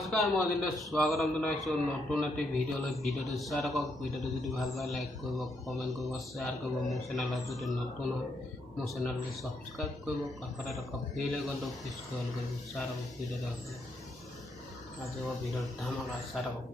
নমস্কাৰ মই দিনটো স্বাগতম জনাইছোঁ নতুন এটি ভিডিঅ'টো চাই থাকক। ভিডিঅ'টো যদি ভাল পায় লাইক কৰিব, কমেণ্ট কৰিব, শ্বেয়াৰ কৰিব। মোৰ চেনেলত যদি নতুন হয় মোৰ চেনেলটো ছাবস্ক্ৰাইব কৰিব, কাষতে থকা বেল আইকনটো প্ৰেছ কৰিব। চাই থাকক ভিডিঅ'টো। আজি ভিডিঅ'ত ধামাকা চাই থাকক।